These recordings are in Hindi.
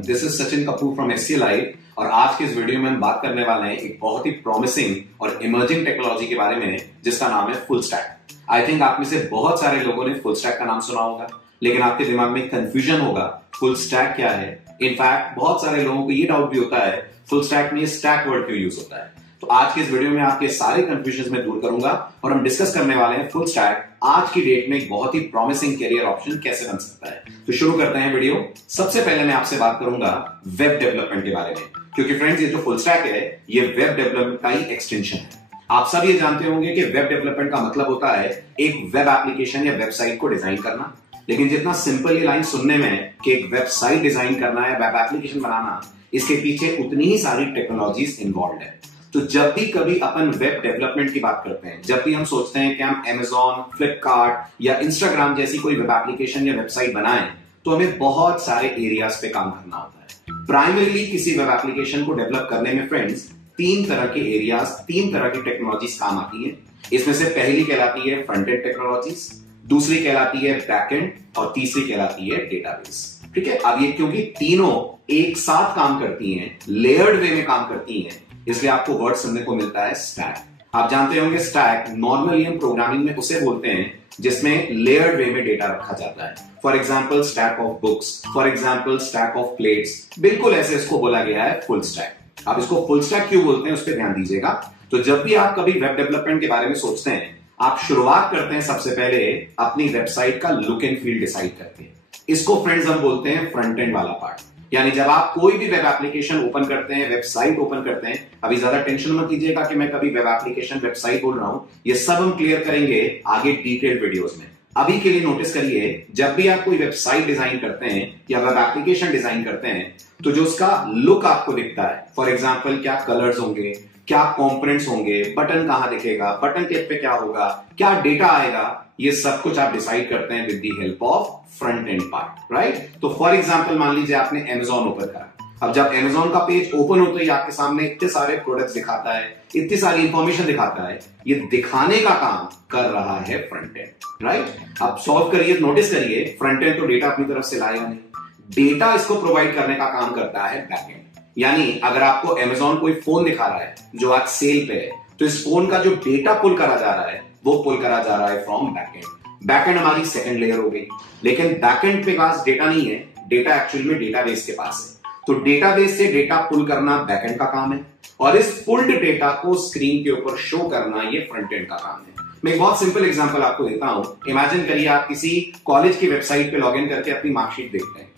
This is Sachin Kapoor from SC live और आज के इस वीडियो में हम बात करने वाले हैं एक बहुत ही प्रॉमिसिंग और इमर्जिंग टेक्नोलॉजी के बारे में जिसका नाम है फुल स्टैक। आई थिंक आप में से बहुत सारे लोगों ने फुल स्टैक का नाम सुना होगा, लेकिन आपके दिमाग में कंफ्यूजन होगा फुल स्टैक क्या है। इनफैक्ट बहुत सारे लोगों को ये डाउट भी होता है फुल स्टैक में स्टैक वर्ड क्यों यूज होता है। तो आज के इस वीडियो में आपके सारे कंफ्यूजन में दूर करूंगा और हम डिस्कस करने वाले हैं फुल स्टैक आज की डेट में एक बहुत ही प्रॉमिसिंग करियर ऑप्शन कैसे बन सकता है। तो शुरू करते हैं वीडियो। सबसे पहले मैं आपसे बात करूंगा वेब डेवलपमेंट के बारे में, क्योंकि फ्रेंड्स ये जो फुल स्टैक है ये वेब डेवलपमेंट का ही एक्सटेंशन है। आप सब ये जानते होंगे कि वेब डेवलपमेंट का मतलब होता है एक वेब एप्लीकेशन या वेबसाइट को डिजाइन करना, लेकिन जितना सिंपल ये लाइन सुनने में कि एक वेबसाइट डिजाइन करना है, वेब एप्लीकेशन बनाना, इसके पीछे उतनी ही सारी टेक्नोलॉजीज इन्वॉल्व है। तो जब भी कभी अपन वेब डेवलपमेंट की बात करते हैं, जब भी हम सोचते हैं कि हम Amazon, फ्लिपकार्ट या इंस्टाग्राम जैसी कोई वेब एप्लीकेशन या वेबसाइट बनाएं, तो हमें बहुत सारे एरियाज पे काम करना होता है। प्राइमरीली किसी वेब एप्लीकेशन को डेवलप करने में फ्रेंड्स तीन तरह के एरियाज, तीन तरह की टेक्नोलॉजीज काम आती है। इसमें से पहली कहलाती है फ्रंट एंड टेक्नोलॉजीज, दूसरी कहलाती है बैक एंड और तीसरी कहलाती है डेटाबेस। ठीक है, अब ये क्योंकि तीनों एक साथ काम करती हैं, लेयर्ड वे में काम करती हैं, इसलिए आपको वर्ड सुनने को मिलता है स्टैक। आप जानते होंगे स्टैक नॉर्मली हम प्रोग्रामिंग में उसे बोलते हैं जिसमें लेयर्ड वे में डेटा रखा जाता है। For example stack of books, for example stack of plates, बिल्कुल ऐसे इसको बोला गया है फुल स्टैक। आप इसको फुल स्टैक क्यों बोलते हैं उस पर ध्यान दीजिएगा। तो जब भी आप कभी वेब डेवलपमेंट के बारे में सोचते हैं, आप शुरुआत करते हैं सबसे पहले अपनी वेबसाइट का लुक एंड फील डिसाइड करके। इसको फ्रेंड्स हम बोलते हैं फ्रंट एंड वाला पार्ट। यानी जब आप कोई भी वेब एप्लीकेशन ओपन करते हैं, वेबसाइट ओपन करते हैं, अभी ज्यादा टेंशन मत लीजिएगा कि मैं कभी वेब एप्लीकेशन वेबसाइट बोल रहा हूं, ये सब हम क्लियर करेंगे आगे डिटेल्ड वीडियोस में। अभी के लिए नोटिस करिए, जब भी आप कोई वेबसाइट डिजाइन करते हैं या वेब एप्लीकेशन डिजाइन करते हैं, तो जो उसका लुक आपको दिखता है, फॉर एग्जाम्पल क्या कलर्स होंगे, क्या कंपोनेंट्स होंगे, बटन कहां दिखेगा, बटन क्लिक पे क्या होगा, क्या डेटा आएगा, ये सब कुछ आप डिसाइड करते हैं with the help of front end part, right. तो फॉर एग्जांपल मान लीजिए आपने Amazon ओपन करा। अब जब Amazon का पेज ओपन होता है आपके सामने इतने सारे प्रोडक्ट्स दिखाता है, इतनी सारी इंफॉर्मेशन दिखाता है, ये दिखाने का काम कर रहा है फ्रंट एंड, राइट। अब सॉल्व करिए, नोटिस करिए, फ्रंट एंड तो डेटा अपनी तरफ से लाएगा नहीं, डेटा इसको प्रोवाइड करने का काम करता है बैक एंड। यानी अगर आपको Amazon कोई फोन दिखा रहा है जो आज सेल पे है, तो इस फोन का जो डेटा पुल करा जा रहा है वो पुल करा जा रहा है फ्रॉम बैकएंड। बैकएंड हमारी सेकंड लेयर हो गई, लेकिन बैकएंड के पास डेटा नहीं है, डेटा एक्चुअली में डेटाबेस के पास है। तो डेटाबेस से डेटा पुल करना बैकएंड का काम है और इस पुल्ड डेटा को स्क्रीन के ऊपर शो करना ये फ्रंट एंड का काम है। मैं एक बहुत सिंपल एग्जांपल आपको देता हूं। इमेजिन करिए आप किसी कॉलेज की वेबसाइट पे लॉगिन करके अपनी मार्कशीट देखते हैं।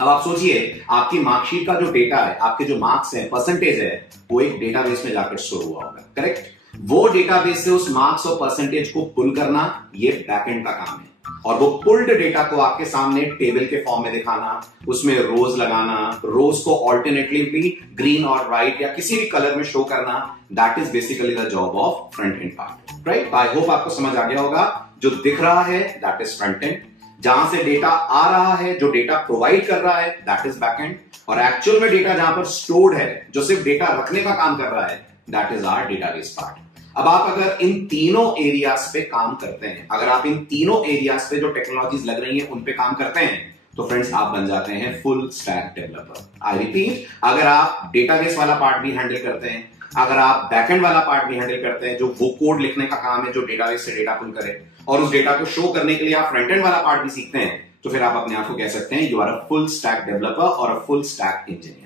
अब आप सोचिए आपकी मार्कशीट का जो डेटा है, आपके जो मार्क्स हैं, परसेंटेज है, वो एक डेटाबेस में जाकर स्टोर हुआ होगा, करेक्ट। वो डेटाबेस से उस मार्क्स और परसेंटेज को पुल करना ये बैकएंड का काम है और वो पुल्ड डेटा को आपके सामने टेबल के फॉर्म में दिखाना, उसमें रोज लगाना, रोज को ऑल्टरनेटिवली ग्रीन और व्हाइट या किसी भी कलर में शो करना, that is basically the job of front end part, right. I hope आपको समझ आ गया होगा। जो दिख रहा है दैट इज फ्रंट एंड, जहां से डेटा आ रहा है, जो डेटा प्रोवाइड कर रहा है दैट इज बैक एंड, और एक्चुअल में डेटा जहां पर स्टोर्ड है, जो सिर्फ डेटा रखने का काम कर रहा है, that is our database part. अब आप अगर इन तीनों एरियाज पे काम करते हैं, अगर आप इन तीनों एरियाज पे जो टेक्नोलॉजीज लग रही हैं उन पे काम करते हैं, तो फ्रेंड्स आप बन जाते हैं full stack developer. I repeat, अगर आप डेटाबेस वाला पार्ट भी हैंडल करते हैं, अगर आप बैकएंड वाला पार्ट भी हैंडल करते हैं, जो वो कोड लिखने का काम है जो डेटाबेस से डेटा पुल करे, और उस डेटा को शो करने के लिए आप फ्रंट एंड वाला पार्ट भी सीखते हैं, तो फिर आप अपने आप को कह सकते हैं you are a full stack developer और अ फुल स्टैक इंजीनियर।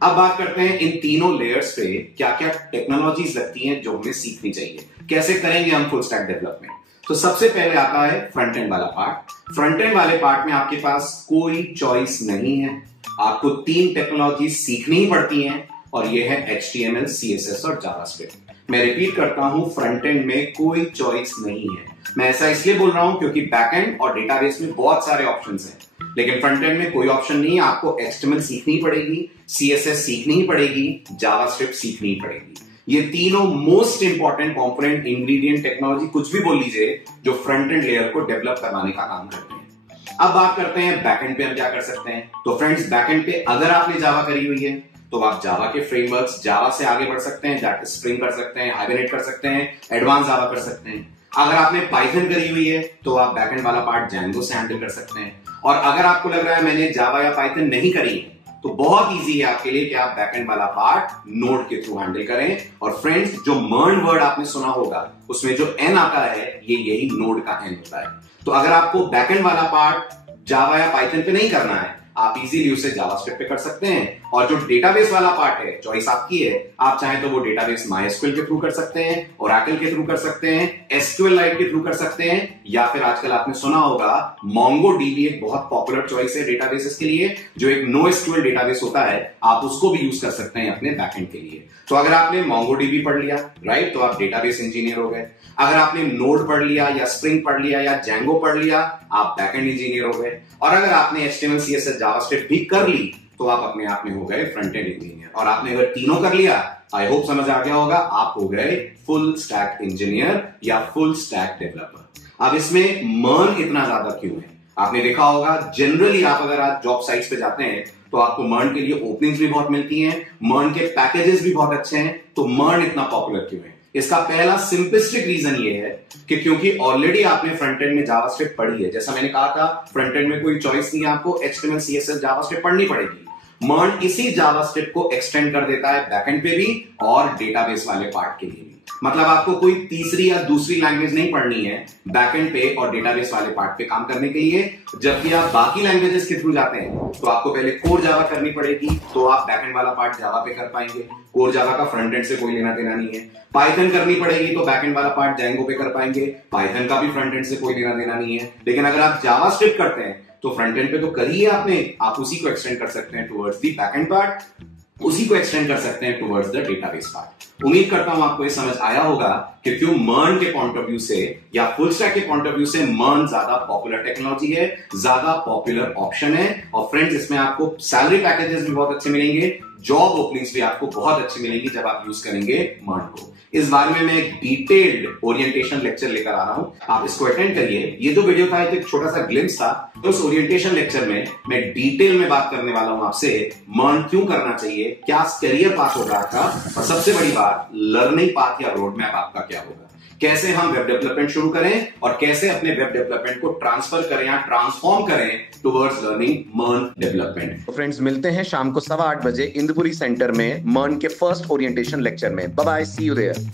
अब बात करते हैं इन तीनों लेयर्स पे क्या क्या टेक्नोलॉजीज लगती हैं जो हमें सीखनी चाहिए, कैसे करेंगे हम फुल स्टैक डेवलपमेंट। तो सबसे पहले आता है फ्रंट एंड वाला पार्ट। फ्रंट एंड वाले पार्ट में आपके पास कोई चॉइस नहीं है, आपको तीन टेक्नोलॉजी सीखनी ही पड़ती हैं और ये है HTML, CSS और जावास्क्रिप्ट। मैं रिपीट करता हूं, फ्रंट एंड में कोई चॉइस नहीं है। मैं ऐसा इसलिए बोल रहा हूं क्योंकि बैकएंड और डेटाबेस में बहुत सारे ऑप्शंस हैं, लेकिन फ्रंट एंड में कोई ऑप्शन नहीं है। आपको HTML सीखनी पड़ेगी, CSS सीखनी ही पड़ेगी, जावास्क्रिप्ट सीखनी ही पड़ेगी। ये तीनों most important component, ingredient, technology, कुछ भी बोल लीजिए, जो फ्रंट एंड लेयर को डेवलप करवाने का काम करते हैं। अब बात करते हैं बैकएंड पे हम क्या कर सकते हैं। तो फ्रेंड्स बैकएंड पे अगर आपने जावा करी हुई है तो आप जावा के फ्रेमवर्क्स, जावा से आगे बढ़ सकते हैं, दैट स्प्रिंग कर सकते हैं, हाइबरनेट कर सकते हैं, एडवांस जावा कर सकते हैं। अगर आपने पाइथन करी हुई है तो आप बैकएंड वाला पार्ट जैंगो से हैंडल कर सकते हैं। और अगर आपको लग रहा है मैंने जावा या पाइथन नहीं करी है तो बहुत इजी है आपके लिए कि आप बैकएंड वाला पार्ट नोड के थ्रू हैंडल करें। और फ्रेंड्स, जो मर्न वर्ड आपने सुना होगा उसमें जो एन आता है ये यही नोड का एन होता है। तो अगर आपको बैकएंड वाला पार्ट जावा या पाइथन पे नहीं करना है, आप इजीली उसे जावास्क्रिप्ट पे कर सकते हैं। और जो डेटाबेस वाला पार्ट है, चॉइस आपकी है, आप चाहें तो वो डेटाबेस MySQL के थ्रू कर सकते हैं, Oracle के थ्रू कर सकते हैं, SQLite के थ्रू कर सकते हैं, या फिर आजकल आपने सुना होगा MongoDB एक बहुत पॉपुलर चॉइस है डेटाबेसेस के लिए, जो एक NoSQL डेटाबेस होता है, आप उसको भी यूज कर सकते हैं अपने बैकएंड के लिए। तो अगर आपने MongoDB पढ़ लिया, राइट, तो आप डेटाबेस इंजीनियर हो गए। अगर आपने नोड पढ़ लिया या स्प्रिंग पढ़ लिया या Django पढ़ लिया, आप बैकएंड इंजीनियर हो गए। और अगर आपने HTML CSS जावास्क्रिप्ट भी कर ली, तो आप अपने आप में हो गए फ्रंट एंड इंजीनियर। और आपने अगर तीनों कर लिया, आई होप समझ आ गया होगा, आप हो गए फुल स्टैक इंजीनियर या फुल स्टैक डेवलपर। अब इसमें मर्न इतना ज्यादा क्यों है? आपने देखा होगा जनरली आप अगर आप जॉब साइट्स पे जाते हैं तो आपको मर्न के लिए ओपनिंग्स भी बहुत मिलती हैं, मर्न के पैकेजेस भी बहुत अच्छे हैं। तो मर्न इतना पॉपुलर क्यों है? इसका पहला सिंपलिस्टिक रीजन ये है कि क्योंकि ऑलरेडी आपने फ्रंट एंड में जावास्क्रिप्ट पढ़ी है। जैसा मैंने कहा था, फ्रंट एंड में कोई चॉइस नहीं है, आपको HTML CSS जावास्क्रिप्ट पढ़नी पड़ेगी। मर्न इसी जावास्क्रिप्ट को एक्सटेंड कर देता है बैकएंड पे भी और डेटाबेस वाले पार्ट के लिए भी। मतलब आपको कोई तीसरी या दूसरी लैंग्वेज नहीं पढ़नी है बैकएंड पे और डेटाबेस वाले पार्ट पे काम करने के लिए। जबकि आप बाकी लैंग्वेजेस के थ्रू जाते हैं तो आपको पहले कोर जावा करनी पड़ेगी, तो आप बैकएंड वाला पार्ट जावा पे कर पाएंगे। कोर जावा का फ्रंट एंड से कोई लेना देना नहीं है। पाइथन करनी पड़ेगी तो बैकएंड वाला पार्ट Django पे कर पाएंगे, पाइथन का भी फ्रंट एंड से कोई लेना देना नहीं है। लेकिन अगर आप जावास्क्रिप्ट करते हैं तो फ्रंट एंड पे तो करिए आपने, आप उसी को एक्सटेंड कर सकते हैं टुवर्ड्स द बैकएंड पार्ट, उसी को एक्सटेंड कर सकते हैं टुवर्ड्स द डेटाबेस पार्ट। उम्मीद करता हूं आपको ये समझ आया होगा कि क्यों मर्न के पॉइंट ऑफ व्यू से या फुल स्टैक के पॉइंट ऑफ व्यू से मर्न ज्यादा पॉपुलर टेक्नोलॉजी है, ज्यादा पॉपुलर ऑप्शन है। और फ्रेंड्स, इसमें आपको सैलरी पैकेजेस भी बहुत अच्छे मिलेंगे, जॉब ओपनिंग्स भी आपको बहुत अच्छी मिलेंगी जब आप यूज करेंगे मर्न को। इस बारे में मैं एक डिटेल्ड ओरिएंटेशन लेक्चर लेकर आ रहा हूं, आप इसको अटेंड करिए। ये जो वीडियो था एक छोटा सा ग्लिम्स था, तो उस ओरिएंटेशन लेक्चर में मैं डिटेल में बात करने वाला हूं आपसे मर्न क्यों करना चाहिए, क्या करियर पाथ होगा आपका, और सबसे बड़ी बात लर्निंग पाथ या रोड मैप आपका क्या होगा, कैसे हम वेब डेवलपमेंट शुरू करें और कैसे अपने वेब डेवलपमेंट को ट्रांसफर करें या ट्रांसफॉर्म करें टुवर्ड्स लर्निंग मर्न डेवलपमेंट। फ्रेंड्स, मिलते हैं शाम को 8:15 बजे इंदुपुरी सेंटर में मर्न के फर्स्ट ओरिएंटेशन लेक्चर में। Bye bye, see you there.